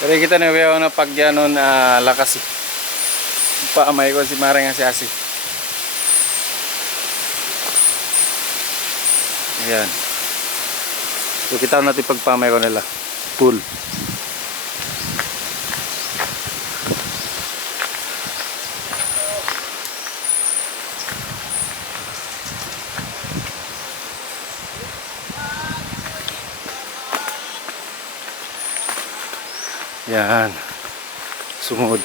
Pero kita na bayaw na pagyanon lakas eh. Paamay ko si Mare nga si Asi. Ayan. So kita natin pagpamay ko nila. Pool. Yan. Sumod.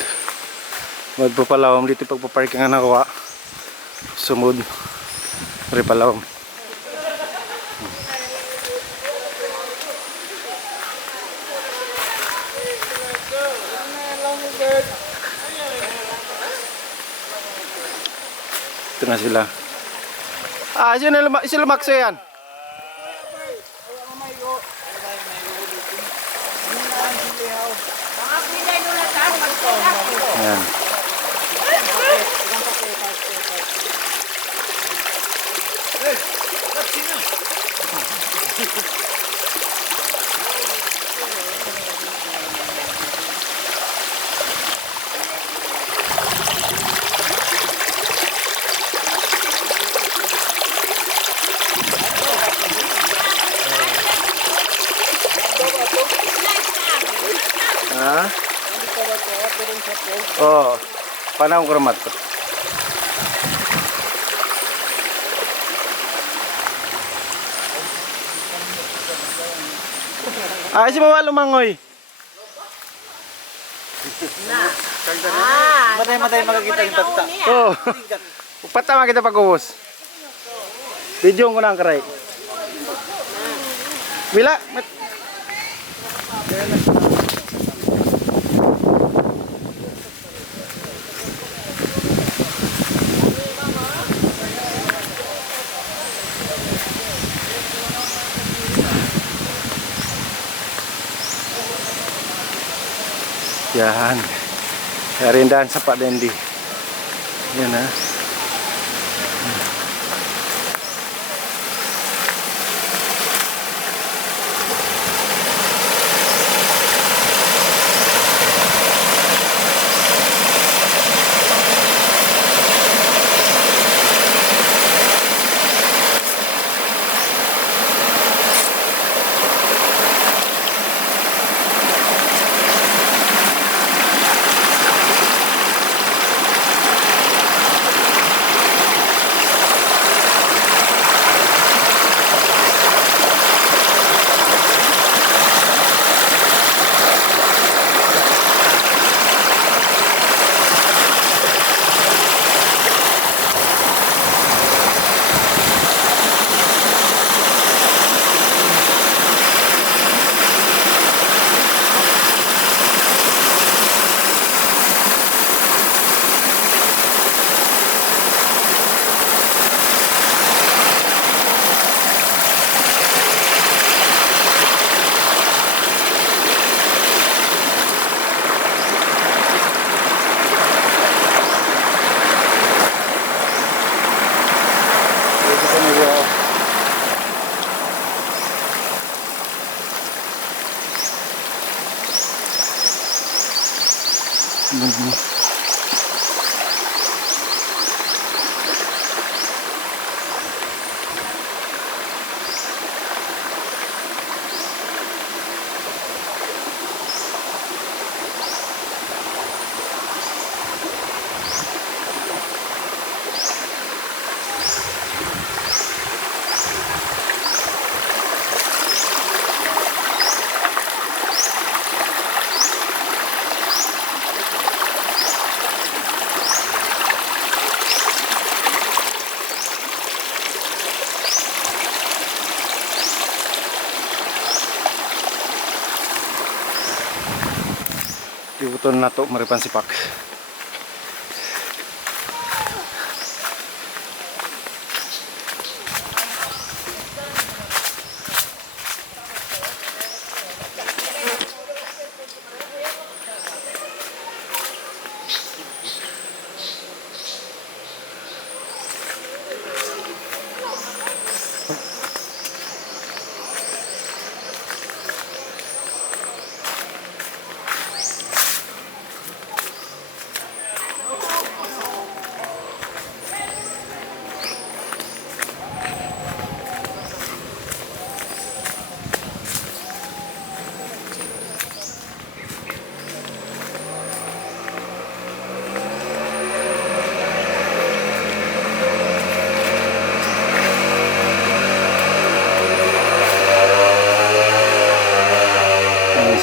Magpapalawam dito pagpaparking nga nakuha. Sumod. Ripalawam. Ito na sila. Sila Maxo yan. Ayan. Ha? Oh, panahon kurmat to. Si bawal lumangoy. Matay makakita yung bata. Oh. Upatama kita pag-uwas. Video ko na ang karay. Bila. Yan. Rindahan sa Pak Dendi. Yan ha. Ibuton na to maripan sipak.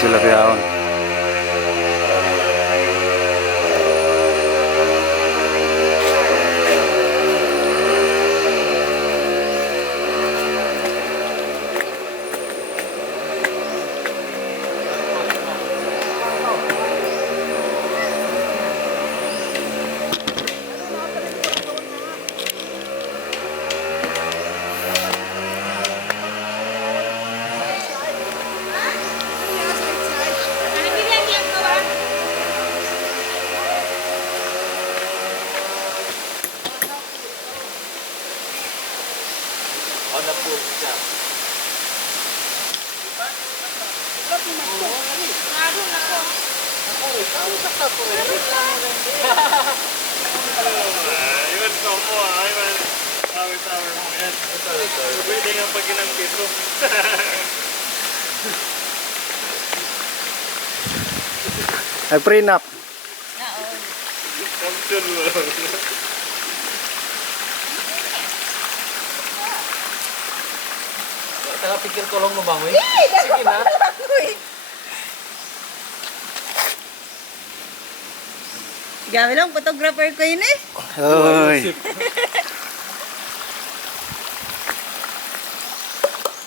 sila biyahon. Iwan ko mo ah, iwan. Awit-awit mo yan. Pwede nga pag ginangkit mo. Nag-prenup. Kamsun mo. Nakapigil ko lang mabangoy. Sige na. Gabi lang, photographer ko yun eh. Hoy.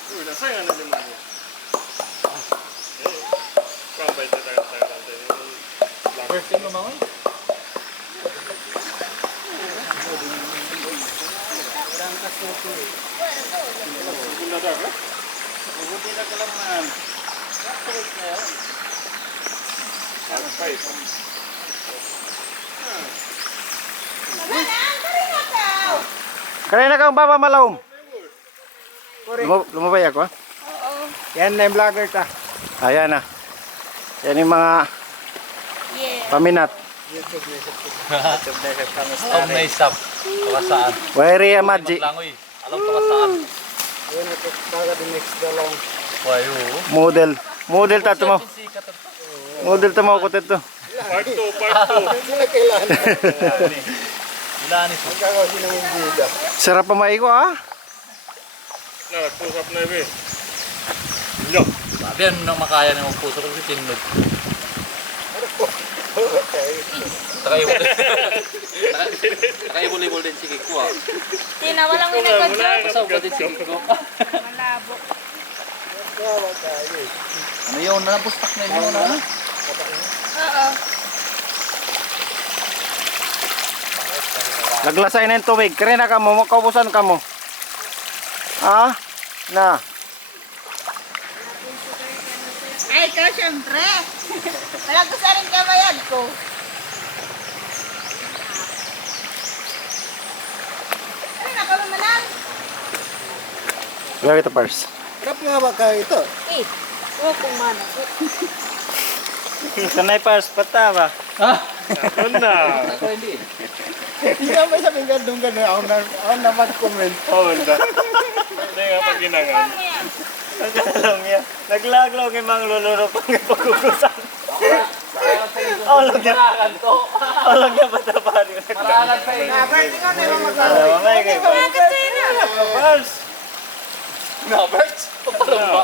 Uy, nasa nga na naman mo. Kambay sa tagal-tagal natin. First thing mabangoy. Gula daw ka? Mabuti na kalaman. Agpay. Kanina kang baba malawom. Lumabay ako ha? Yan na yung vlogger ta. Ayan na. Yan yung mga paminat. Tom na isap. Pakasaan. Wairi Amaji. Langoy. Alam pakasaan. Yun, nagkakaga din next dalong. Wayo. Model. Model tato mo. Model ta mo ko teto. Part 2, part 2. Sila kailangan. Ilanis mo. Magkakawa sila ng bida. Sarap pa maiko ha? Na, nagpusap na yun eh. Yo. Sabi yan nang makaya ng puso ko si Tinod. Nakaibol-ibol din si Kiko ah. Tina, walang winagod dyan. Masaw ba din si Kiko? Malabo. Ano yun na? Pustak na yun na. Oo. Naglasay na yung tubig. Karina ka mo. Makaubusan ka mo. Ha? Na. Ay, ikaw syempre. Wala ko sa rin kabayad ko. Ano na, kami malang? Wala kita pars. Rap nga ba ka ito? Eh, huwag kong mana. Sanay pars. Pata ba? Ako na. Ako hindi. Hindi nga may sabing gandong gano'n. Ako na mag-comment. Oo na. Hindi nga pag ginangan. Ano yan? Naglalong niya. Naglaglaw ng mga luluro pang ipagugusan. Aulag niya. Aulag niya ba tapari? Malalad pa yun. Mamay kayo. Bakit sa'yo na? Pars. Na, Bert? Parang ba?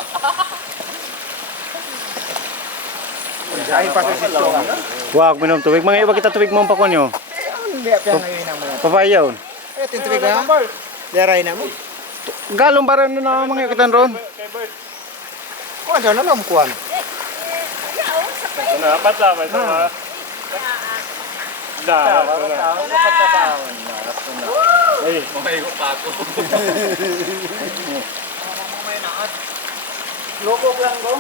Ay, pakasito ka. Wag minom tubig. Mga iba kita tubig mo pa konyo. Hindi, kaya ngayon ang mga. Papayaw. Eh, tintubig ha? Daray na mo. Galong bara na mga kitan ron. Kuha dyan, alam kuha na. Ito na, patapay ito ha. Dapat na. Ay, Mamayo pa ako. lokok lang ko.